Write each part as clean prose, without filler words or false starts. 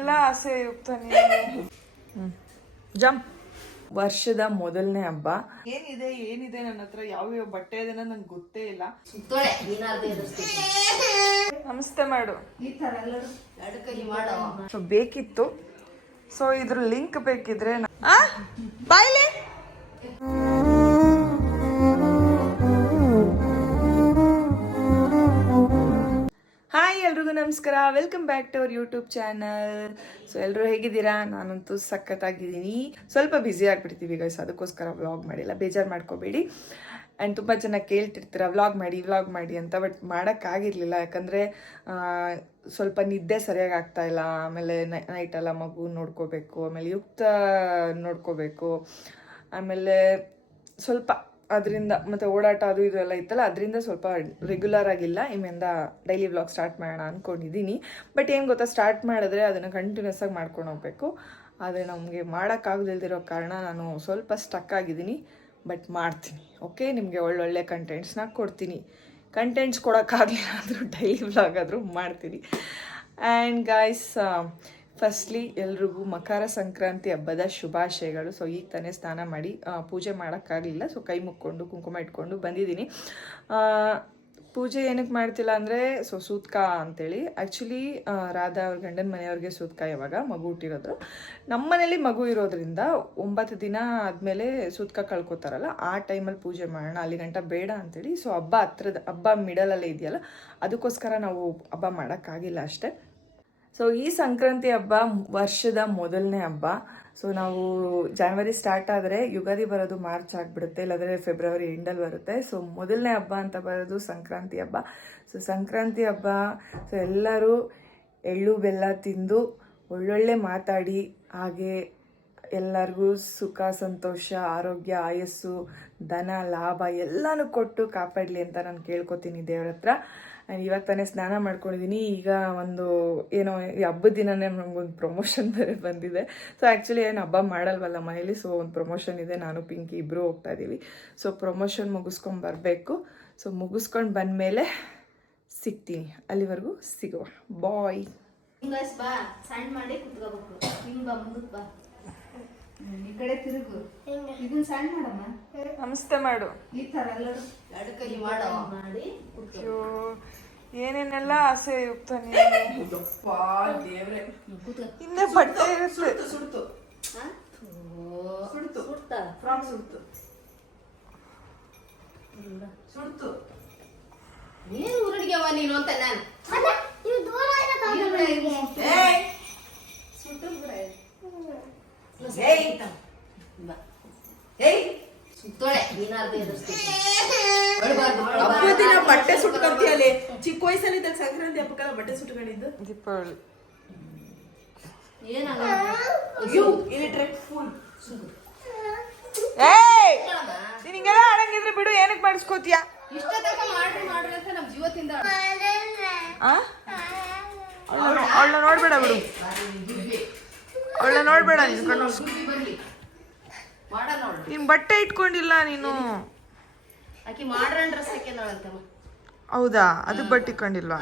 ಏನೇನೆಲ್ಲ ಆಸೆಯುಕ್ತ ನೀವು. ಜಂಪ್. ವರ್ಷದ ಮೊದಲನೇ ಹಬ್ಬ. ಏನಿದೆ ನನ್ನ ಹತ್ರ ಯಾವ ಬಟ್ಟೆ ಇದೆ ನಂಗೆ ಗೊತ್ತೇ ಇಲ್ಲ. ನಮಸ್ತೆ ಮಾಡು. ಸೊ ಬೇಕಿತ್ತು, ಸೊ ಇದ್ರ ಲಿಂಕ್ ಬೇಕಿದ್ರೆ ಬಾಯ್ಲಿ. ಹಾಯ್ ಎಲ್ರಿಗೂ ನಮಸ್ಕಾರ, welcome back to our YouTube channel. So ಎಲ್ಲರೂ ಹೇಗಿದ್ದೀರಾ? ನಾನಂತೂ ಸಖತ್ತಾಗಿದ್ದೀನಿ. ಸ್ವಲ್ಪ ಬ್ಯುಸಿ ಆಗಿಬಿಡ್ತೀವಿ ಗೈಸ್, ಅದಕ್ಕೋಸ್ಕರ ವ್ಲಾಗ್ ಮಾಡಿಲ್ಲ, ಬೇಜಾರು ಮಾಡ್ಕೋಬೇಡಿ. ಆ್ಯಂಡ್ ತುಂಬ ಜನ ಕೇಳ್ತಿರ್ತೀರ ವ್ಲಾಗ್ ಮಾಡಿ ಅಂತ, ಬಟ್ ಮಾಡೋಕ್ಕಾಗಿರಲಿಲ್ಲ. ಯಾಕಂದರೆ ಸ್ವಲ್ಪ ನಿದ್ದೆ ಸರಿಯಾಗಿ ಆಗ್ತಾಯಿಲ್ಲ, ಆಮೇಲೆ ನೈಟೆಲ್ಲ ಮಗು ನೋಡ್ಕೋಬೇಕು, ಆಮೇಲೆ ಯುಕ್ತ ನೋಡ್ಕೋಬೇಕು, ಆಮೇಲೆ ಸ್ವಲ್ಪ ಅದರಿಂದ ಮತ್ತು ಓಡಾಟ ಅದು ಇದು ಎಲ್ಲ ಇತ್ತಲ್ಲ, ಅದರಿಂದ ಸ್ವಲ್ಪ ರೆಗ್ಯುಲರ್ ಆಗಿಲ್ಲ. ಇನ್ಮೇಲಿಂದ ಡೈಲಿ ವ್ಲಾಗ್ ಸ್ಟಾರ್ಟ್ ಮಾಡೋಣ ಅಂದ್ಕೊಂಡಿದ್ದೀನಿ. ಬಟ್ ಏನು ಗೊತ್ತಾ, ಸ್ಟಾರ್ಟ್ ಮಾಡಿದ್ರೆ ಅದನ್ನು ಕಂಟಿನ್ಯೂಸ್ ಆಗಿ ಮಾಡ್ಕೊಂಡು ಹೋಗ್ಬೇಕು. ಆದರೆ ನಮಗೆ ಮಾಡೋಕ್ಕಾಗದಿಲ್ದಿರೋ ಕಾರಣ ನಾನು ಸ್ವಲ್ಪ ಸ್ಟಕ್ ಆಗಿದ್ದೀನಿ. ಬಟ್ ಮಾಡ್ತೀನಿ, ಓಕೆ. ನಿಮಗೆ ಒಳ್ಳೊಳ್ಳೆ ಕಂಟೆಂಟ್ಸ್ನ ಕೊಡ್ತೀನಿ. ಕಂಟೆಂಟ್ಸ್ ಕೊಡೋಕ್ಕಾಗಲಿಲ್ಲ ಆದರೂ ಡೈಲಿ ವ್ಲಾಗ್ ಆದರೂ ಮಾಡ್ತೀನಿ. ಆ್ಯಂಡ್ ಗಾಯ್ಸ್, ಫಸ್ಟ್ಲಿ ಎಲ್ರಿಗೂ ಮಕರ ಸಂಕ್ರಾಂತಿ ಹಬ್ಬದ ಶುಭಾಶಯಗಳು. ಸೊ ಈಗ ತಾನೇ ಸ್ನಾನ ಮಾಡಿ ಪೂಜೆ ಮಾಡೋಕ್ಕಾಗಲಿಲ್ಲ, ಸೊ ಕೈ ಮುಕ್ಕೊಂಡು ಕುಂಕುಮ ಇಟ್ಕೊಂಡು ಬಂದಿದ್ದೀನಿ. ಪೂಜೆ ಏನಕ್ಕೆ ಮಾಡ್ತಿಲ್ಲ ಅಂದರೆ, ಸೊ ಸೂತ್ಕ ಅಂತೇಳಿ. ಆ್ಯಕ್ಚುಲಿ ರಾಧಾ ಅವ್ರ ಗಂಡನ ಮನೆಯವ್ರಿಗೆ ಸೂತ್ಕ ಯಾವಾಗ ಮಗು ಹುಟ್ಟಿರೋದು. ನಮ್ಮ ಮನೇಲಿ ಮಗು ಇರೋದ್ರಿಂದ 9 ದಿನ ಆದಮೇಲೆ ಸೂತ್ಕ ಕಳ್ಕೊತಾರಲ್ಲ, ಆ ಟೈಮಲ್ಲಿ ಪೂಜೆ ಮಾಡೋಣ, ಅಲ್ಲಿ ಗಂಟ ಬೇಡ ಅಂತೇಳಿ. ಸೊ ಹಬ್ಬ ಮಿಡಲಲ್ಲೇ ಇದೆಯಲ್ಲ, ಅದಕ್ಕೋಸ್ಕರ ನಾವು ಹಬ್ಬ ಮಾಡೋಕ್ಕಾಗಿಲ್ಲ ಅಷ್ಟೇ. ಸೊ ಈ ಸಂಕ್ರಾಂತಿ ಹಬ್ಬ ವರ್ಷದ ಮೊದಲನೇ ಹಬ್ಬ. ಸೊ ನಾವು ಜನವರಿ ಸ್ಟಾರ್ಟ್ ಆದರೆ ಯುಗಾದಿ ಬರೋದು ಮಾರ್ಚ್ ಆಗಿಬಿಡುತ್ತೆ, ಇಲ್ಲಾಂದರೆ ಫೆಬ್ರವರಿ ಎಂಡಲ್ಲಿ ಬರುತ್ತೆ. ಸೊ ಮೊದಲನೇ ಹಬ್ಬ ಅಂತ ಬರೋದು ಸಂಕ್ರಾಂತಿ ಹಬ್ಬ. ಸೊ ಸಂಕ್ರಾಂತಿ ಹಬ್ಬ, ಸೊ ಎಲ್ಲರೂ ಎಳ್ಳು ಬೆಲ್ಲ ತಿಂದು ಒಳ್ಳೊಳ್ಳೆ ಮಾತಾಡಿ, ಹಾಗೆ ಎಲ್ಲರಿಗೂ ಸುಖ ಸಂತೋಷ ಆರೋಗ್ಯ ಆಯಸ್ಸು ಧನ ಲಾಭ ಎಲ್ಲನೂ ಕೊಟ್ಟು ಕಾಪಾಡಲಿ ಅಂತ ನಾನು ಕೇಳ್ಕೊತೀನಿ ದೇವ್ರ ಹತ್ರ. ಇವಾಗ ತಾನೇ ಸ್ನಾನ ಮಾಡ್ಕೊಂಡಿದ್ದೀನಿ. ಈಗ ಒಂದು ಏನೋ ಈ ಹಬ್ಬದ ದಿನನೇ ನಮಗೊಂದು ಪ್ರಮೋಷನ್ ಬೇರೆ ಬಂದಿದೆ. ಸೊ ಆ್ಯಕ್ಚುಲಿ ಏನು ಹಬ್ಬ ಮಾಡಲ್ವಲ್ಲ ಮನೇಲಿ, ಸೊ ಒಂದು ಪ್ರಮೋಷನ್ ಇದೆ. ನಾನು ಪಿಂಕಿ ಇಬ್ಬರು ಹೋಗ್ತಾ ಇದ್ದೀವಿ. ಸೊ ಪ್ರಮೋಷನ್ ಮುಗಿಸ್ಕೊಂಡು ಬರಬೇಕು. ಸೊ ಮುಗಿಸ್ಕೊಂಡು ಬಂದಮೇಲೆ ಸಿಗ್ತೀನಿ, ಅಲ್ಲಿವರೆಗೂ ಸಿಗುವ. ಬಾಯ್. ಈ ಕಡೆ ತಿರುಗು, ಇದನ್ನ ಸಣ್ಣ ಮಾಡಮ್ಮ. ನಮಸ್ತೆ ಮಾಡು. ಈ ತರ ಎಲ್ಲರೂ ಮಾಡಿ ಏನೇನೆಲ್ಲ ಆಸೆಯುಕ್ತ ನೀವು. ಹಿಂದೆ ಬಟ್ಟೆ ಇರುತ್ತೆ. ಸುಡ್ತು ನೀನು ಊರಡಿಗೆವ ನೀನು ಅಂತ ನಾನು ಹಬ್ಬದಿನ ಬಟ್ಟೆ ಸುಟ್ಕೊಂತೀಯಲ್ಲಿ. ಚಿಕ್ಕ ವಯಸ್ಸಲ್ಲಿದ್ದಾಗ ಸಂಕ್ರಾಂತಿ ಹಬ್ಬಕ್ಕೆಲ್ಲ ಬಟ್ಟೆ ಸುಟ್ಕೊಂಡಿದ್ದು ದೀಪಾವಳಿ. ನೀನ್ ಹಿಂಗೆಲ್ಲ ಆಡಂಗಿದ್ರೆ ಬಿಡು, ಏನಕ್ಕೆ ಮಾಡಿಸ್ಕೋತೀಯ? ಇಷ್ಟ ತನಕ ಮಾಡ್ರಿ ಅಂತ ನಮ್ ಜೀವತ್ತಿಂದ ಅವಳ ನೋಡ್ಬೇಡ ಬಿಡು, ಅವಳ ನೋಡ್ಬೇಡ. ನೀನ್ ಬಟ್ಟೆ ಇಟ್ಕೊಂಡಿಲ್ಲ ನೀನು. ಹೌದಾ? ಅದಕ್ಕೆ ಬಟ್ಟೆ ಇಟ್ಕೊಂಡಿಲ್ವಾ?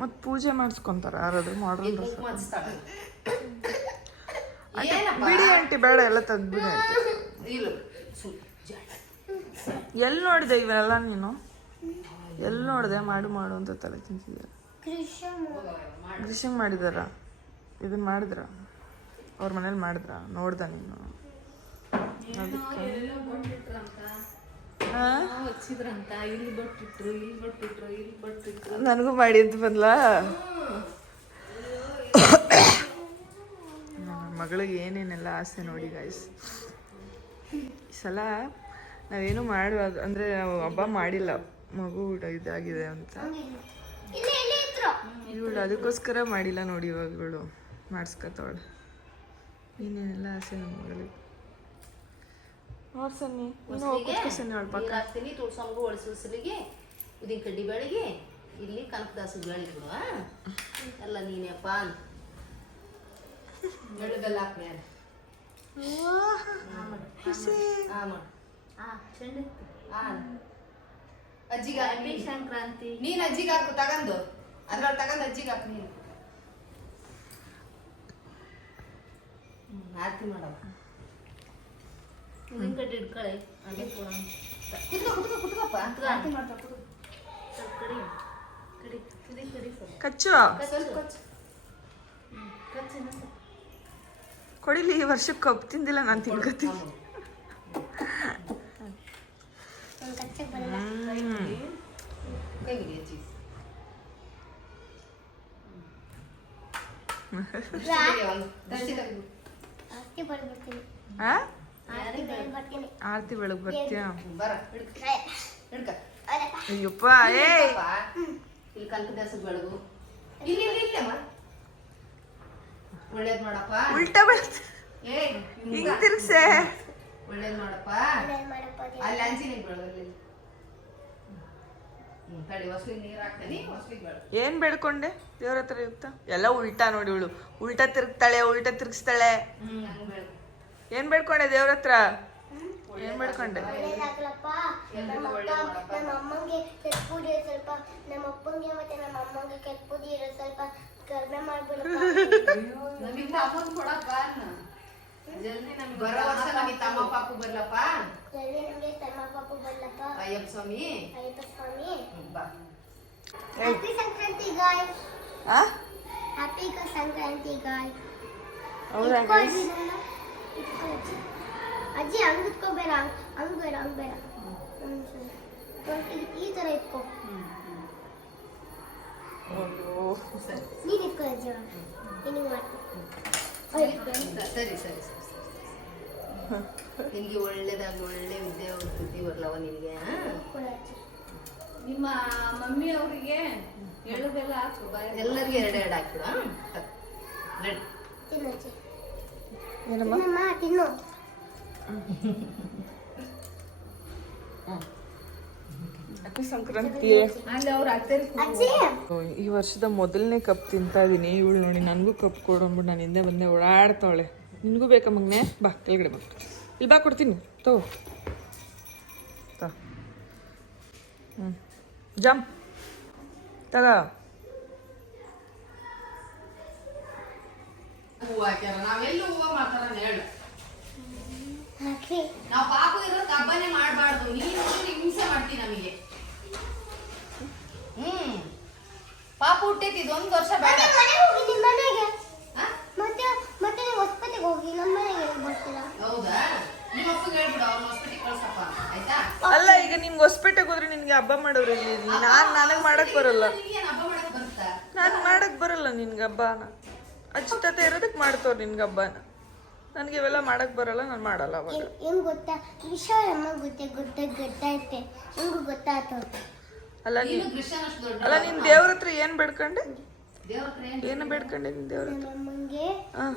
ಮತ್ ಪೂಜೆ ಮಾಡಿಸ್ಕೊಂತಾರ ಯಾರಾದ್ರೂ ಮಾಡ್ರನ್ ಡ್ರೆಸ್? ಬಿಡಿ ಆಂಟಿ, ಬೇಡ, ಎಲ್ಲ ತೆಗ್ದ್ಬಿಡಿ ಆಂಟಿ. ಎಲ್ಲಿ ನೋಡಿದೆ ಇವನ್ನೆಲ್ಲ ನೀನು? ಎಲ್ಲಿ ನೋಡಿದೆ? ಮಾಡು ಅಂತ ತಲೆ ತಿಂತಿದ್ದೀರ. ಕೃಷಿ ಮಾಡಿದಾರ? ಇದನ್ನ ಮಾಡಿದ್ರ? ಅವ್ರ ಮನೇಲಿ ಮಾಡಿದ್ರ? ನೋಡ್ದ ನೀನು? ಅದಕ್ಕೆ ನನಗೂ ಮಾಡಿ ಅಂತ ಬಂದ್ಲ. ಮಗಳಿಗೆ ಏನೇನೆಲ್ಲ ಆಸೆ ನೋಡಿ ಗಾಯ್ಸ್. ಈ ಸಲ ನಾವೇನು ಮಾಡುವಾಗ ಅಂದರೆ ನಾವು ಹಬ್ಬ ಮಾಡಿಲ್ಲ, ಮಗು ಇದಾಗಿದೆ ಅಂತ ಇವಳು ಅದಕ್ಕೋಸ್ಕರ ಮಾಡಿಲ್ಲ ನೋಡಿ. ಇವಾಗ ಇವಳು ಮಾಡಿಸ್ಕೊತಾವಳು. ಏನೇನೆಲ್ಲ ಆಸೆ ನಮ್ಮ ಮಗಳಿಗೆ. ನೋಡ್ಸನ್ನಿ, ಹಾಕ್ತೀನಿ ತುಳ್ಸಂಗು ಒಳಸಲಿಗೆ ಉದಿನ ಕಡ್ಡಿ ಬೆಳಿಗ್ಗೆ ಇಲ್ಲಿ ಕನಕದಾಸ ಬೆಳಿಗ್ಗೆ ಬಿಡುವ ಎಲ್ಲ ನೀನೇಪ್ಪ ಬೆಳಗಲ್ಲ ಹಾಕ್ಯಾರ. ಅಜ್ಜಿಗೆ ಸಂಕ್ರಾಂತಿ ನೀನ್ ಅಜ್ಜಿಗೆ ಹಾಕು ತಗಂದು, ಅದ್ರಲ್ಲಿ ತಗಂದು ಅಜ್ಜಿಗೆ ಹಾಕು ನೀನು. ಆರತಿ ಮಾಡವ ಉದಿನ ಕಡ್ಡಿ ಇಟ್ಕೊಳ್ಳಿ ಅದೇ ಕೊಡೋಣ ಕುತ್ಕಪ್ಪ ಆರತಿ ಮಾಡ್ತಾ ಕಡಿ ಕಡಿ ಉದಿನ ಕಡಿ ಕಚ್ಚು ಕಚ್ಚು ಕೊಡಿಲಿ ಈ ವರ್ಷಕ್ಕೆ ಕಬ್ಬು ತಿಂದಿಲ್ಲ ನಾನು ತಿನ್ಕೋತೀನಿ. ಕೈ ಬಿಡಿ ಅಜ್ಜಿ ಆ? ಆರತಿ ಬೆಳಗ್ಗೆ ಬರ್ತೀಯಾ? ಬರ ಹಿಡ್ಕ ಅಯ್ಯಪ್ಪ ಏ ಇಲ್ಲಿ ಕನಕ ದಾಸದ ಬೆಳಗು ಇಲ್ಲಿ ಇಲ್ಲಿ ಇಲ್ಲಮ್ಮ ಒಳ್ಳೇದ್ ಮಾಡಪ್ಪ ಉಲ್ಟಾ ಬೆಳ್ತ ಏ ಹಿಂಗ್ ತಿರ್ಗ್ಸೆ. ಒಳ್ಳೇದ್ ಮಾಡಪ್ಪ ಅಲ್ಲಿ ಅಂಚಿನಿಗೆ ಬೆಳಗಲ್ಲಿ ತಡಿ ಹೊಸ್ಲಿಗೆ ನೀರು ಹಾಕ್ತೀನಿ ಹೊಸ್ಲಿಗೆ ಬೆಳಗು ಏನ್ ಬೇಡ್ಕೊಂಡೆ ದೇವ್ರ ಹತ್ರ ಯುಕ್ತ? ಎಲ್ಲ ಉಲ್ಟಾ ನೋಡಿ ಇವಳು ಉಲ್ಟಾ ತಿರ್ಗ್ತಾಳೆ ಉಲ್ಟಾ ತಿರ್ಗಿಸ್ತಾಳೆ. ಹಂಗೆ ಬೆಳಗು ಏನ್ ಬೇಡ್ಕೊಂಡೆ ದೇವ್ರ ಹತ್ರ? ಏನ್ ಬೇಡ್ಕೊಂಡೆ? ನಮ್ಮ ಅಮ್ಮಂಗೆ ಕೆಟ್ಪುಡಿ ಸ್ವಲ್ಪ, ನಮ್ಮ ಅಪ್ಪಂಗೆ ಮತ್ತೆ ನಮ್ಮ ಅಮ್ಮಂಗೆ ಕೆಟ್ಪುಡಿ ಇರೋ ಸ್ವಲ್ಪ ಕಡಿಮೆ ಮಾಡ್ಬಿಡಪ್ಪ. ನಮ್ಮಿಂದ ಅಮ್ಮನ್ ಕೊಡಪ್ಪ ಜಲ್ದಿ ನಮ್ಗೆ ಬರೋ ವರ್ಷ ನಮಗೆ ತಮ್ಮ ಪಾಪು ಬರ್ಲಪ್ಪ ಜಲ್ದಿ ನಮ್ಗೆ ತಮ್ಮ ಪಾಪು ಬರ್ಲಪ್ಪ. ಅಯ್ಯಪ್ಪ ಸ್ವಾಮಿ ಅಯ್ಯಪ್ಪ ಸ್ವಾಮಿ. ಬಾ ಹ್ಯಾಪಿ ಸಂಕ್ರಾಂತಿ ಗಾಯ್ಸ್. ಆ? Happy Sankranti guys. ಹೌದಾ guys? ಅಜ್ಜಿ ಹಂಗ್ ಇಟ್ಕೋಬೇಡ, ಹಂಗ್ ಬೇಡ ಹಂಗ್ ಬೇಡ. ಈ ತರ ಇಟ್ಕೋ. ನೀನ್ ಇಟ್ಕೋ ಅಜ್ಜಿ, ನಿನಗೆ ಮಾಡ್ಕೊ. ಸರಿ ಸರಿ ಸರಿ ಸರಿ ನಿನ್ಗೆ ಒಳ್ಳೇದಾಗ್ಲಿ ಒಳ್ಳೆ ವಿದ್ಯೆ ಬುದ್ಧಿ ಬರ್ಲವ ನಿನ್ಗೆ ನಿಮ್ಮ ಮಮ್ಮಿ ಅವರಿಗೆ ಎಳ್ಳುದೆಲ್ಲ ಹಾಕು ಎಲ್ಲರಿಗೂ ಎರಡೆರಡು ಹಾಕಿಡ ರೆಡಿ ತಿನ್ನು ಅಜ್ಜಿ. ಏನಮ್ಮ? ತಿನ್ನಮ್ಮ, ತಿನ್ನು. ಹ್ಯಾಪಿ ಸಂಕ್ರಾಂತಿ. ಅಲ್ಲಿ ಅವ್ರ ಅತ್ತೆ ಅಜ್ಜಿ ಈ ವರ್ಷದ ಮೊದಲನೇ ಕಪ್ ತಿಂತಾ ಇದೀನಿ. ಇವಳು ನೋಡಿ ನನಗೂ ಕಪ್ ಕೊಡಂಬಿಟ್ಟು ನಾನು ಹಿಂದೆ ಬಂದೆ ಓಡಾಡ್ತಾವಳೆ. ನಿನಗೂ ಬೇಕಾ ಮಗನೆ? ಬಾ ಕೆಳಗಡೆ ಬಾ, ಇಲ್ಲಿ ಬಾ ಕೊಡ್ತೀನಿ ತಗೋ. ಜಂಪ್ ತಗ. ಹೂವು ಹಾಕ್ಯಾರ ನಾವೆಲ್ಲ ಹೂವು ಮಾಡ್ತಾರ ಹೇಳು ಹಾಕ್ರಿ. ನಾವು ಪಾಪು ಇರೋ ಹಬ್ಬನೇ ಮಾಡಬಾರ್ದು. ನೀನು ಹಿಂಸೆ ಮಾಡ್ತೀನಿ ನಮಗೆ. ಪಾಪು ಹುಟ್ಟೈತಿ ಇದೊಂದು ವರ್ಷ ಬೇಡ. ಮತ್ತೆ ಮನೆಗೆ ಹೋಗಿ ನಿಮ್ಮ ಮನೆಗೆ. ಹಾ? ಮತ್ತೆ ಮತ್ತೆ ನೀವು ಹೊಸಪೇಟೆಗೆ ಹೋಗಿ ನಮ್ಮ ಮನೆಗೆ ಬರ್ತೀರಾ? ಹೌದಾ? ನಿಮ್ಮ ಅಪ್ಪಗೆ ಹೇಳ್ಬಿಡು ಅವ್ನ ಹಾಸ್ಪಿಟಲ್ ಕಳ್ಸಪ್ಪ ಆಯ್ತಾ? ಅಲ್ಲ ಈಗ ನಿಮ್ಗೆ ಹೊಸಪೇಟೆಗೆ ಹೋದ್ರೆ ನಿನ್ಗೆ ಹಬ್ಬ ಮಾಡೋರು ಇಲ್ಲಿ. ನನಗೆ ಮಾಡಕ್ ಬರಲ್ಲ. ನಿನ್ಗೇನ್ ಹಬ್ಬ ಮಾಡಕ್ ಬರುತ್ತಾ? ನಾನು ಮಾಡಕ್ ಬರಲ್ಲ ನಿನ್ಗೆ ಹಬ್ಬನ. ಅಜ್ಜಿ ತಾತ ಇರೋದಕ್ಕೆ ಮಾಡ್ತವ್ರು ನಿನ್ಗೆ ಹಬ್ಬನ. ನನಗೆ ಇವೆಲ್ಲ ಮಾಡಕ್ ಬರಲ್ಲ, ನಾನು ಮಾಡಲ್ಲ ಅವಾಗ. ಏನ್ ಗೊತ್ತಾ, ವಿಷಯ ಅಮ್ಮ ಗೊತ್ತೈತೆ, ನಿಮ್ಗೂ ಗೊತ್ತಾಯ್ತು. ಅಲ್ಲ ನೀನು ಕೃಷ್ಣನ್ ಅಷ್ಟು ದೊಡ್ಡ ಅಲ್ಲ ನೀನ್ ದೇವ್ರ ಹತ್ರ ಏನ್ ಬೇಡ್ಕೊಂಡೆ? ದೇವ್ರ ಹತ್ರ ಏನು ಬೇಡ್ಕೊಂಡೆ ನಿನ್ ದೇವ್ರ ಹತ್ರ? ನಮ್ಮ ಅಮ್ಮಂಗೆ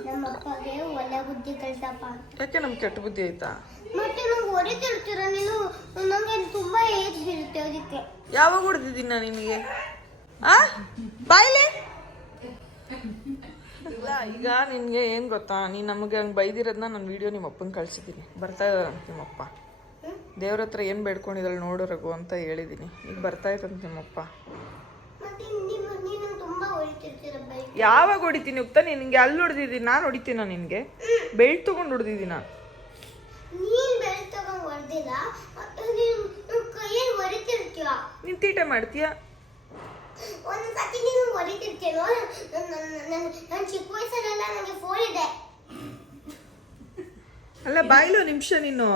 ನಮ್ಮ ಅಪ್ಪಗೆ ಒಳ್ಳೆ ಬುದ್ಧಿ ಕಲ್ಸಪ್ಪ. ಯಾಕೆ ನಮ್ಗೆ ಕೆಟ್ಟ ಬುದ್ಧಿ ಆಯ್ತಾ? ಮತ್ತೆ ನಂಗೆ ಹೊಡಿತಿರ್ತೀರ ನೀನು, ನಂಗೆ ತುಂಬಾ ಏಜ್ ಬೀರುತ್ತೆ ಅದಕ್ಕೆ. ಯಾವಾಗ ಹೊಡೆದಿದ್ದೀನಿ ನಾನು ನಿನಗೆ? ಆ ಬಾಯ್ಲೆ ಇಲ್ಲ. ಈಗ ನಿನ್ಗೆ ಏನ್ ಗೊತ್ತಾ, ನೀನ್ ನಮಗೆ ಹಂಗೆ ಬೈದಿರೋದನ್ನ ನಾನು ವಿಡಿಯೋ ನಿಮ್ಮ ಅಪ್ಪಂಗೆ ಕಳ್ಸಿದ್ದೀನಿ. ಬರ್ತಾ ಇದ್ದಾರಂತ ನಿಮ್ಮಪ್ಪ. ದೇವ್ರ ಹತ್ರ ಏನು ಬೇಡ್ಕೊಂಡಿದ್ದಾಳೆ ನೋಡು ರಘು ಅಂತ ಹೇಳಿದ್ದೀನಿ. ಈಗ ಬರ್ತಾ ಇದ್ದಂತ ನಿಮ್ಮಪ್ಪ. ಮತ್ತೆ ನೀನು ತುಂಬಾ ಹೊಡಿತಿರ್ತೀರ ಬೈ. ಯಾವಾಗ ಹೊಡಿತೀನಿ ಉಕ್ತ? ನಿನ್ಗೆ ಅಲ್ಲಿ ಹೊಡೆದಿದ್ದೀನಿ ನಾನು? ಹೊಡಿತೀನ ನಿನ್ಗೆ? ಬೆಲ್ಟ್ ತಗೊಂಡು ಹೊಡೆದಿದ್ದೀನಿ ನಾನು. ನೀನ್ ಬೆಳೆ ತಗೊಂಡ್ ಹೊಡೆದಿಲ್ಲ, ನೀನು ಕೈಯಲ್ಲಿ ಹೊಡಿತಿರ್ತೀಯ. ನೀನ್ ತೀಟೆ ಮಾಡ್ತೀಯ. ಒಂದ್ಸತಿ ನೀನು ಹೊಡಿತಿರ್ತೀನೋ. ನನ್ನ ಚಿಕ್ಕ ವಯಸ್ಸಲ್ಲೆಲ್ಲ ನನಗೆ ಫೋನ್ ಇದೆ. ಅಲ್ಲ ಬಾಯ್ಲು ನಿಮಿಷ ನೀನು.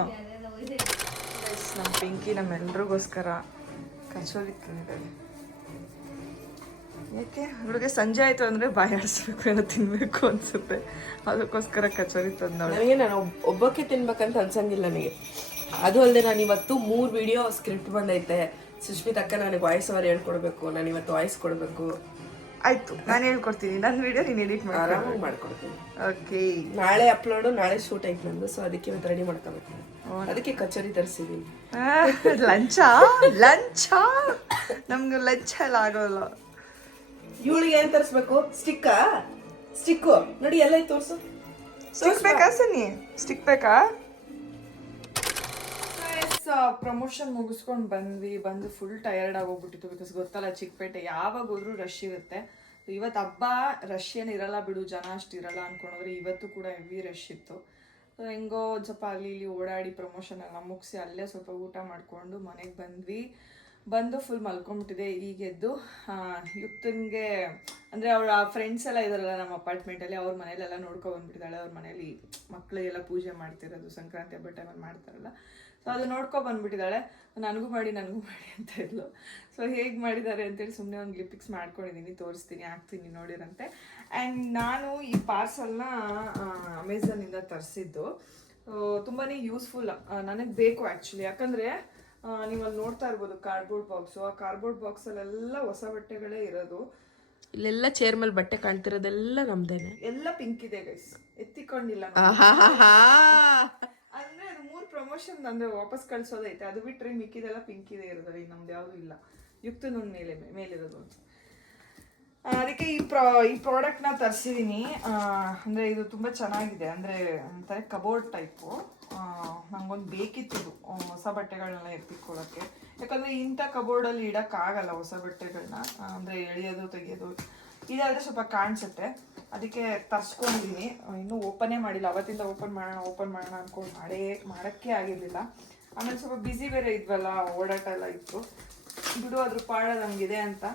ನಮ್ಮ ಪಿಂಕಿ ನಮ್ಮೆಲ್ರಿಗೋಸ್ಕರ ಕಚೋರಿ ತಿಂದಿದ್ದಾಳೆ. ಯಾಕೆ ಅವಳಿಗೆ ಸಂಜೆ ಆಯ್ತು ಅಂದ್ರೆ ಬಾಯಿ ಆಡಿಸ್ಬೇಕು, ಏನೋ ತಿನ್ಬೇಕು ಅನ್ಸುತ್ತೆ. ಅದಕ್ಕೋಸ್ಕರ ಕಚೋರಿ ತಂದವಳು. ನನಗೆ ನಾನು ಒಬ್ಬಕ್ಕೆ ತಿನ್ಬೇಕಂತ ಅನ್ಸಂಗಿಲ್ಲ ನನಗೆ. ಅದು ಅಲ್ಲದೆ ನಾನು ಇವತ್ತು 3 ವಿಡಿಯೋ ಸ್ಕ್ರಿಪ್ಟ್ ಬಂದೈತೆ. ಸುಷ್ಮಿತ್ ಅಕ್ಕ ನನಗೆ ವಾಯ್ಸ್ ಓವರ್ ಹೇಳ್ಕೊಡ್ಬೇಕು, ನಾನು ಇವತ್ತು ವಾಯ್ಸ್ ಕೊಡಬೇಕು. ಆಯ್ತು, ನಾನು ಹೇಳ್ಕೊಡ್ತೀನಿ. ನನ್ನ ವಿಡಿಯೋ ನೀನು ಎಡಿಟ್ ಮಾಡಿ ಆರಾಮಾಗಿ ಮಾಡ್ಕೊಡ್ತೀನಿ. ಓಕೆ. ನಾಳೆ ಅಪ್ಲೋಡು, ನಾಳೆ ಶೂಟ್ ಐತೆ ನಂದು. ಸೊ ಅದಕ್ಕೆ ಇವತ್ತು ರೆಡಿ ಮಾಡ್ಕೋಬೇಕು. ಅದಕ್ಕೆ ಕಚೋರಿ ತರಿಸಿದ್ದೀನಿ. ಲಂಚ ಲಂಚ ನಮ್ಗೆ ಲಂಚ ಎಲ್ಲ ಆಗೋಲ್ಲ. ಇವಳಿಗೆ ಏನ್ ತರಿಸ್ಬೇಕು? ಸ್ಟಿಕ್ಕು ನೋಡಿ, ಎಲ್ಲ ತೋರ್ಸು. ಸ್ಟಿಕ್ ಬೇಕಾ ಸನ್ನಿ? ಸ್ಟಿಕ್ ಬೇಕಾ? ಪ್ರಮೋಷನ್ ಮುಗಿಸ್ಕೊಂಡು ಬಂದು ಫುಲ್ ಟಯರ್ಡ್ ಆಗೋಗ್ಬಿಟ್ಟಿತ್ತು. ಬಿಕಾಸ್ ಗೊತ್ತಲ್ಲ ಚಿಕ್ಕಪೇಟೆ ಯಾವಾಗ ಹೋದ್ರೂ ರಶ್ ಇರುತ್ತೆ. ಇವತ್ತು ಹಬ್ಬ ರಶ್ ಏನು ಇರಲ್ಲ ಬಿಡು, ಜನ ಅಷ್ಟು ಇರಲ್ಲ ಅಂದ್ಕೊಂಡ್ರೆ ಇವತ್ತು ಕೂಡ ಹೆವಿ ರಶ್ ಇತ್ತು. ಸೊ ಹೆಂಗೋ ಒಂದು ಸ್ವಲ್ಪ ಅಲ್ಲಿ ಇಲ್ಲಿ ಓಡಾಡಿ ಪ್ರಮೋಷನ್ ಎಲ್ಲ ಮುಗಿಸಿ ಅಲ್ಲೇ ಸ್ವಲ್ಪ ಊಟ ಮಾಡಿಕೊಂಡು ಮನೆಗೆ ಬಂದು ಫುಲ್ ಮಲ್ಕೊಂಡ್ಬಿಟ್ಟಿದೆ. ಈಗ ಎದ್ದು ಯುಕ್ತನ್ಗೆ ಅಂದರೆ ಅವಳ ಫ್ರೆಂಡ್ಸ್ ಎಲ್ಲ ಇದಾರಲ್ಲ ನಮ್ಮ ಅಪಾರ್ಟ್ಮೆಂಟಲ್ಲಿ, ಅವ್ರ ಮನೇಲೆಲ್ಲ ಬಂದ್ಬಿಟ್ಟಿದ್ದಾಳೆ. ಅವ್ರ ಮನೇಲಿ ಮಕ್ಕಳಿಗೆಲ್ಲ ಪೂಜೆ ಮಾಡ್ತಿರೋದು ಸಂಕ್ರಾಂತಿ ಹಬ್ಬ ಟೈಮಲ್ಲಿ ಮಾಡ್ತಾರಲ್ಲ, ಸೊ ಅದು ಬಂದ್ಬಿಟ್ಟಿದ್ದಾಳೆ. ನನಗೂ ಮಾಡಿ ಅಂತ ಇದ್ಲು. ಸೊ ಹೇಗೆ ಮಾಡಿದ್ದಾರೆ ಅಂತೇಳಿ ಸುಮ್ಮನೆ ಒಂದು ಕ್ಲಿಪಿಕ್ಸ್ ಮಾಡ್ಕೊಂಡಿದ್ದೀನಿ, ತೋರಿಸ್ತೀನಿ, ಹಾಕ್ತೀನಿ ನೋಡಿರಂತೆ. ಆ್ಯಂಡ್ ನಾನು ಈ ಪಾರ್ಸಲ್ನ ಅಮೆಝಾನಿಂದ ತರಿಸಿದ್ದು. ತುಂಬಾ ಯೂಸ್ಫುಲ್ ನನಗೆ ಬೇಕು ಆ್ಯಕ್ಚುಲಿ. ಯಾಕಂದರೆ ನೀವು ಅಲ್ಲಿ ನೋಡ್ತಾ ಇರ್ಬೋದು ಕಾರ್ಡ್ಬೋರ್ಡ್ ಬಾಕ್ಸು. ಆ ಕಾರ್ಡ್ಬೋರ್ಡ್ ಬಾಕ್ಸಲ್ಲೆಲ್ಲ ಹೊಸ ಬಟ್ಟೆಗಳೇ ಇರೋದು. ಇಲ್ಲೆಲ್ಲ ಚೇರ್ ಮೇಲೆ ಬಟ್ಟೆ ಕಾಣ್ತಿರೋದೆಲ್ಲ ನಮ್ದೇನೆ. ಎಲ್ಲ ಪಿಂಕ್ ಇದೆ ಗೈಸ್, ಎತ್ತಿಕೊಂಡಿಲ್ಲ ಅಂದ್ರೆ ಅದು 3 ಪ್ರಮೋಷನ್ ಅಂದ್ರೆ ವಾಪಸ್ ಕಳ್ಸೋದೈತೆ. ಅದು ಬಿಟ್ರೆ ಮಿಕ್ಕಿದೆಲ್ಲ ಪಿಂಕ್ ಇದೆ ಇರೋದ್ರಲ್ಲಿ, ನಮ್ದು ಯಾವುದು ಇಲ್ಲ. ಯುಕ್ತನೊಂದು ಮೇಲಿರೋದು ಅಂತ. ಅದಕ್ಕೆ ಈ ಪ್ರಾಡಕ್ಟ್ನ ತರಿಸಿದ್ದೀನಿ. ಅಂದರೆ ಇದು ತುಂಬ ಚೆನ್ನಾಗಿದೆ. ಅಂದರೆ ಒಂಥರ ಕಬೋರ್ಡ್ ಟೈಪು. ನಂಗೊಂದು ಬೇಕಿತ್ತಿದು ಹೊಸ ಬಟ್ಟೆಗಳನ್ನೆಲ್ಲ ಎತ್ತಿಕೊಳ್ಳೋಕ್ಕೆ. ಯಾಕಂದರೆ ಇಂಥ ಕಬೋರ್ಡಲ್ಲಿ ಇಡೋಕ್ಕಾಗಲ್ಲ ಹೊಸ ಬಟ್ಟೆಗಳನ್ನ, ಅಂದರೆ ಎಳೆಯೋದು ತೆಗೆಯೋದು. ಇದಾದರೆ ಸ್ವಲ್ಪ ಕಾಣಿಸುತ್ತೆ, ಅದಕ್ಕೆ ತರಿಸ್ಕೊಂಡಿದ್ದೀನಿ. ಇನ್ನೂ ಓಪನೇ ಮಾಡಿಲ್ಲ. ಅವತ್ತಿಂದ ಓಪನ್ ಮಾಡೋಣ ಅಂದ್ಕೊಂಡು ಮಾಡೋಕ್ಕೆ ಆಗಿರಲಿಲ್ಲ. ಆಮೇಲೆ ಸ್ವಲ್ಪ ಬ್ಯುಸಿ ಬೇರೆ ಇದ್ವಲ್ಲ, ಓಡಾಟ ಎಲ್ಲ ಇತ್ತು. ಬಿಡು ಅದ್ರ ಪಾಡೋದು ಹಂಗಿದೆ ಅಂತ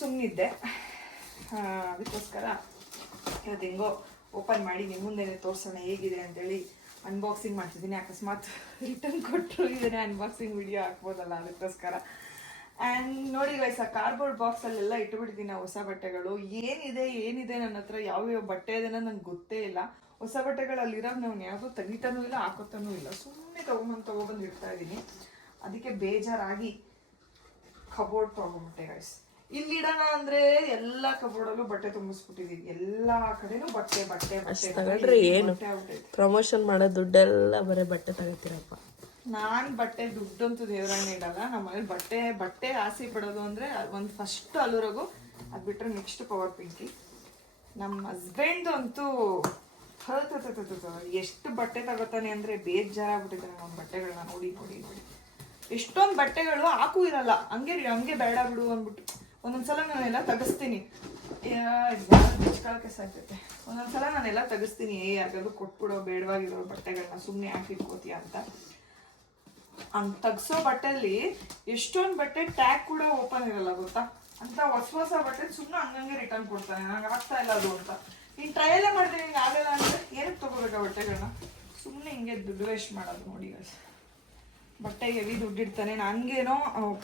ಸುಮ್ಮನಿದ್ದೆ. ಅದಕ್ಕೋಸ್ಕರ ಇವತ್ತು ಹೆಂಗೋ ಓಪನ್ ಮಾಡಿ ನಿಮ್ಮ ಮುಂದೆನೇ ತೋರಿಸೋಣ ಹೇಗಿದೆ ಅಂತೇಳಿ ಅನ್ಬಾಕ್ಸಿಂಗ್ ಮಾಡ್ತಿದ್ದೀನಿ. ಅಕಸ್ಮಾತ್ ರಿಟರ್ನ್ ಕೊಟ್ಟರು ಇದನ್ನೇ ಅನ್ಬಾಕ್ಸಿಂಗ್ ವಿಡಿಯೋ ಹಾಕ್ಬೋದಲ್ಲ, ಅದಕ್ಕೋಸ್ಕರ. ಆ್ಯಂಡ್ ನೋಡಿ ಗೈಸ್, ಆ ಕಾರ್ಡ್ಬೋರ್ಡ್ ಬಾಕ್ಸಲ್ಲೆಲ್ಲ ಇಟ್ಬಿಟ್ಟಿದ್ದೀನಿ ಹೊಸ ಬಟ್ಟೆಗಳು. ಏನಿದೆ ನನ್ನ ಹತ್ರ ಯಾವ್ಯಾವ ಬಟ್ಟೆ ಇದೆ ನನಗೆ ಗೊತ್ತೇ ಇಲ್ಲ. ಹೊಸ ಬಟ್ಟೆಗಳಲ್ಲಿರೋದು ನಾವು ಯಾವುದೂ ತೆಗಿತಾನೂ ಇಲ್ಲ, ಹಾಕೋತಾನೂ ಇಲ್ಲ. ಸುಮ್ಮನೆ ತೊಗೊಬಂದು ಇಡ್ತಾ ಇದ್ದೀನಿ. ಅದಕ್ಕೆ ಬೇಜಾರಾಗಿ ಕಬೋರ್ಡ್ ತೊಗೊಂಬಿಟ್ಟೆ ಗೈಸ್. ಇಲ್ಲಿಡೋಣ ಅಂದ್ರೆ ಎಲ್ಲ ಕಬೋರ್ಡಲ್ಲೂ ಬಟ್ಟೆ ತುಂಬಿಸ್ಬಿಟ್ಟಿದೀವಿ. ಎಲ್ಲಾ ಕಡೆನೂ ಬಟ್ಟೆ ತಗೊಂಡ್ರೆ ಏನು ಪ್ರಮೋಷನ್ ಮಾಡೋ ದುಡ್ಡೆಲ್ಲ ಬರೀ ಬಟ್ಟೆ ತಗೋತೀರಪ್ಪ. ನಾನ್ ಬಟ್ಟೆ ದುಡ್ಡಂತೂ ದೇವರನ್ನ ಇಡಲ್ಲ. ನಮ್ಮನೇಲಿ ಬಟ್ಟೆ ಆಸೆ ಪಡೋದು ಅಂದ್ರೆ ಒಂದು ಫಸ್ಟ್ ಅಲ್ಲೂರಗು, ಅದು ಬಿಟ್ರೆ ನೆಕ್ಸ್ಟ್ ಪವರ್ ಪಿಂಕಿ. ನಮ್ಮ ಹಸ್ಬೆಂಡ್ ಅಂತೂ ಎಷ್ಟು ಬಟ್ಟೆ ತಗೋತಾನೆ ಅಂದ್ರೆ ಬೇಜಾರಾಗ್ಬಿಟ್ಟಿದೆ ನಮ್ಮ ಬಟ್ಟೆಗಳನ್ನ ನೋಡಿ. ಎಷ್ಟೊಂದು ಬಟ್ಟೆಗಳು ಹಾಕೂ ಇರಲ್ಲ, ಹಂಗೆ ಬೇಡ ಬಿಡು ಅಂದ್ಬಿಟ್ಟು ಒಂದೊಂದ್ಸಲ ನಾನೆಲ್ಲ ತೆಗಿಸ್ತೀನಿ. ಬಿಚ್ಕೊಳಕ್ಕೆ ಸಾಯ್ತೈತೆ. ಒಂದೊಂದ್ಸಲ ನಾನೆಲ್ಲ ತೆಗಿಸ್ತೀನಿ, ಯಾರಿಗಾದ್ರು ಕೊಟ್ಬಿಡೋ ಬೇಡವಾಗಿರೋ ಬಟ್ಟೆಗಳನ್ನ ಸುಮ್ಮನೆ ಯಾಕೆ ಇಟ್ಕೋತೀಯ ಅಂತ. ತೆಗ್ಸೋ ಬಟ್ಟೆಯಲ್ಲಿ ಎಷ್ಟೊಂದು ಬಟ್ಟೆ ಟ್ಯಾಗ್ ಕೂಡ ಓಪನ್ ಇರಲ್ಲ ಗೊತ್ತಾ. ಅಂತ ಹೊಸ ಬಟ್ಟೆ ಸುಮ್ಮನೆ ಹಂಗಂಗೆ ರಿಟರ್ನ್ ಕೊಡ್ತಾನೆ. ನಂಗೆ ಆಗ್ತಾ ಇಲ್ಲ ಅದು ಅಂತ. ನೀನು ಟ್ರಯಲ್ಲೇ ಮಾಡ್ತೀನಿ, ಹಿಂಗೆ ಆಗಲ್ಲ ಅಂದರೆ ಏನಕ್ಕೆ ತೊಗೋಬೇಕಾ ಬಟ್ಟೆಗಳನ್ನ? ಸುಮ್ಮನೆ ಹಿಂಗೆ ದುಡ್ಡು ವೇಸ್ಟ್ ಮಾಡೋದು ನೋಡಿ. ಬಟ್ಟೆಗೆ ಹೆವಿ ದುಡ್ಡಿಡ್ತಾನೆ. ನನಗೇನೋ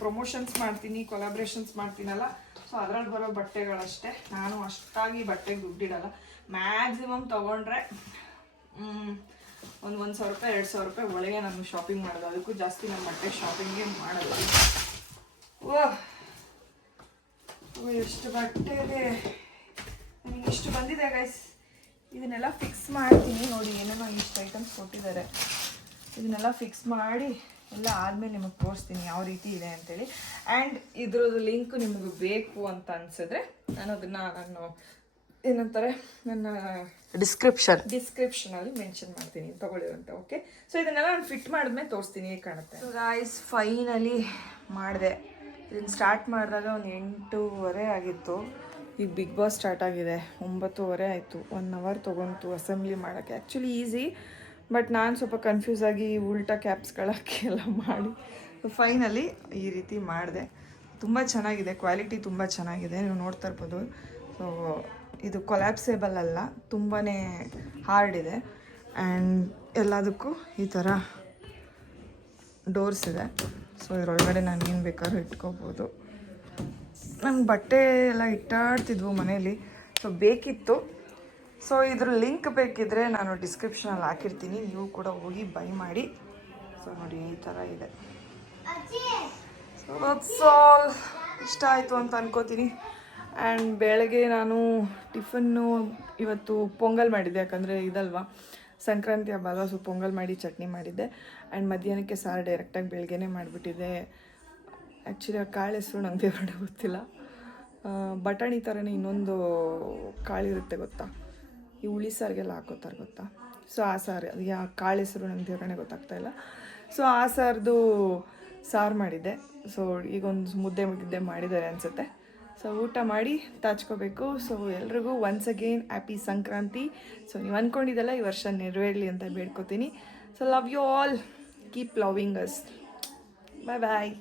ಪ್ರಮೋಷನ್ಸ್ ಮಾಡ್ತೀನಿ, ಕೊಲಾಬ್ರೇಷನ್ಸ್ ಮಾಡ್ತೀನಲ್ಲ, ಸೊ ಅದ್ರಲ್ಲಿ ಬರೋ ಬಟ್ಟೆಗಳಷ್ಟೇ. ನಾನು ಅಷ್ಟಾಗಿ ಬಟ್ಟೆಗೆ ದುಡ್ಡಿಡಲ್ಲ. ಮ್ಯಾಕ್ಸಿಮಮ್ ತೊಗೊಂಡ್ರೆ ಒಂದು 1,000 ರೂಪಾಯಿ 2,000 ರೂಪಾಯಿ ಒಳಗೆ ನಾನು ಶಾಪಿಂಗ್ ಮಾಡೋದು. ಅದಕ್ಕೂ ಜಾಸ್ತಿ ನಾನು ಬಟ್ಟೆ ಶಾಪಿಂಗೇ ಮಾಡೋದು. ಎಷ್ಟು ಬಟ್ಟೆ ಇದೆ, ನನಗೆ ಇಷ್ಟು ಬಂದಿದೆ ಗೈಸ್. ಇದನ್ನೆಲ್ಲ ಫಿಕ್ಸ್ ಮಾಡ್ತೀನಿ ನೋಡಿ. ಏನೇನೋ ಇಷ್ಟು ಐಟಮ್ಸ್ ಕೊಟ್ಟಿದ್ದಾರೆ, ಇದನ್ನೆಲ್ಲ ಫಿಕ್ಸ್ ಮಾಡಿ ಎಲ್ಲ ಆದಮೇಲೆ ನಿಮಗೆ ತೋರಿಸ್ತೀನಿ ಯಾವ ರೀತಿ ಇದೆ ಅಂತೇಳಿ. ಆ್ಯಂಡ್ ಇದ್ರದ್ದು ಲಿಂಕ್ ನಿಮಗೆ ಬೇಕು ಅಂತ ಅನಿಸಿದ್ರೆ ನಾನು ಏನಂತಾರೆ ನನ್ನ ಡಿಸ್ಕ್ರಿಪ್ಷನಲ್ಲಿ ಮೆನ್ಷನ್ ಮಾಡ್ತೀನಿ, ತಗೊಳ್ಳಿರಂತ. ಓಕೆ, ಸೊ ಇದನ್ನೆಲ್ಲ ನಾನು ಫಿಟ್ ಮಾಡಿದ್ಮೇಲೆ ತೋರಿಸ್ತೀನಿ ಹೇಗೆ ಕಾಣುತ್ತೆ. ಸೊ ಗಾಯ್ಸ್, ಫೈನಲಿ ಮಾಡಿದೆ. ಇದನ್ನು ಸ್ಟಾರ್ಟ್ ಮಾಡಿದಾಗ ಒಂದು 8:30 ಆಗಿತ್ತು. ಈಗ ಬಿಗ್ ಬಾಸ್ ಸ್ಟಾರ್ಟ್ ಆಗಿದೆ, 9:30 ಆಯಿತು. 1 ಅವರ್ ತೊಗೊಂತು ಅಸೆಂಬ್ಲಿ ಮಾಡೋಕ್ಕೆ. ಆ್ಯಕ್ಚುಲಿ ಈಸಿ, ಬಟ್ ನಾನು ಸ್ವಲ್ಪ ಕನ್ಫ್ಯೂಸ್ ಆಗಿ ಉಲ್ಟಾ ಕ್ಯಾಪ್ಸ್ಗಳಕ್ಕೆ ಎಲ್ಲ ಮಾಡಿ ಫೈನಲಿ ಈ ರೀತಿ ಮಾಡಿದೆ. ತುಂಬ ಚೆನ್ನಾಗಿದೆ, ಕ್ವಾಲಿಟಿ ತುಂಬ ಚೆನ್ನಾಗಿದೆ, ನೀವು ನೋಡ್ತಾ ಇರ್ಬೋದು. ಸೊ ಇದು ಕೊಲ್ಯಾಪ್ಸೇಬಲ್ ಅಲ್ಲ, ತುಂಬಾ ಹಾರ್ಡ್ ಇದೆ. ಆ್ಯಂಡ್ ಎಲ್ಲದಕ್ಕೂ ಈ ಥರ ಡೋರ್ಸ್ ಇದೆ. ಸೊ ಇದರೊಳಗಡೆ ನಾನು ಏನು ಬೇಕಾದ್ರೂ ಇಟ್ಕೋಬೋದು. ನಂಗೆ ಬಟ್ಟೆ ಎಲ್ಲ ಇಟ್ಟಾಡ್ತಿದ್ವು ಮನೇಲಿ, ಸೊ ಬೇಕಿತ್ತು. ಸೊ ಇದ್ರ ಲಿಂಕ್ ಬೇಕಿದ್ರೆ ನಾನು ಡಿಸ್ಕ್ರಿಪ್ಷನಲ್ಲಿ ಹಾಕಿರ್ತೀನಿ, ನೀವು ಕೂಡ ಹೋಗಿ ಬೈ ಮಾಡಿ. ಸೊ ನೋಡಿ, ಈ ಥರ ಇದೆ. So that's all. ಇಷ್ಟ ಆಯಿತು ಅಂತ ಅನ್ಕೋತೀನಿ. ಆ್ಯಂಡ್ ಬೆಳಗ್ಗೆ ನಾನು ಟಿಫನ್ನು ಇವತ್ತು ಪೊಂಗಲ್ ಮಾಡಿದ್ದೆ, ಯಾಕಂದರೆ ಇದಲ್ವಾ ಸಂಕ್ರಾಂತಿ ಹಬ್ಬ ಅಲ್ವಾ. ಸೊ ಪೊಂಗಲ್ ಮಾಡಿ ಚಟ್ನಿ ಮಾಡಿದ್ದೆ. ಆ್ಯಂಡ್ ಮಧ್ಯಾಹ್ನಕ್ಕೆ ಸಾರು ಡೈರೆಕ್ಟಾಗಿ ಬೆಳಗ್ಗೆನೇ ಮಾಡಿಬಿಟ್ಟಿದ್ದೆ. ಆ್ಯಕ್ಚುಲಿ ಆ ಕಾಳು ಹೆಸರು ನನಗೆ ಗೊತ್ತಿಲ್ಲ. ಬಟಾಣಿ ಥರನೇ ಇನ್ನೊಂದು ಕಾಳಿರುತ್ತೆ ಗೊತ್ತಾ, ಈ ಹುಳಿ ಸಾರಿಗೆಲ್ಲ ಹಾಕೋತಾರೆ ಗೊತ್ತಾ. ಸೊ ಆ ಸಾರು, ಅದು ಯಾವ ಕಾಳು ಹೆಸರು ನನಗೆ ದೇವರಣೆ ಗೊತ್ತಾಗ್ತಾಯಿಲ್ಲ. ಸೊ ಆ ಸಾರು ಮಾಡಿದ್ದೆ. ಸೊ ಈಗ ಒಂದು ಮುದ್ದೆ ಮಾಡಿದ್ದಾರೆ ಅನಿಸುತ್ತೆ. ಸೊ ಊಟ ಮಾಡಿ ತಾಚ್ಕೋಬೇಕು. ಸೊ ಎಲ್ರಿಗೂ once again happy Sankranti. So ನೀವು ಅಂದ್ಕೊಂಡಿದ್ದೆಲ್ಲ ಈ ವರ್ಷ ನೆರವೇರಲಿ ಅಂತ ಬೇಡ್ಕೋತೀನಿ. So love you all, keep loving us. Bye bye.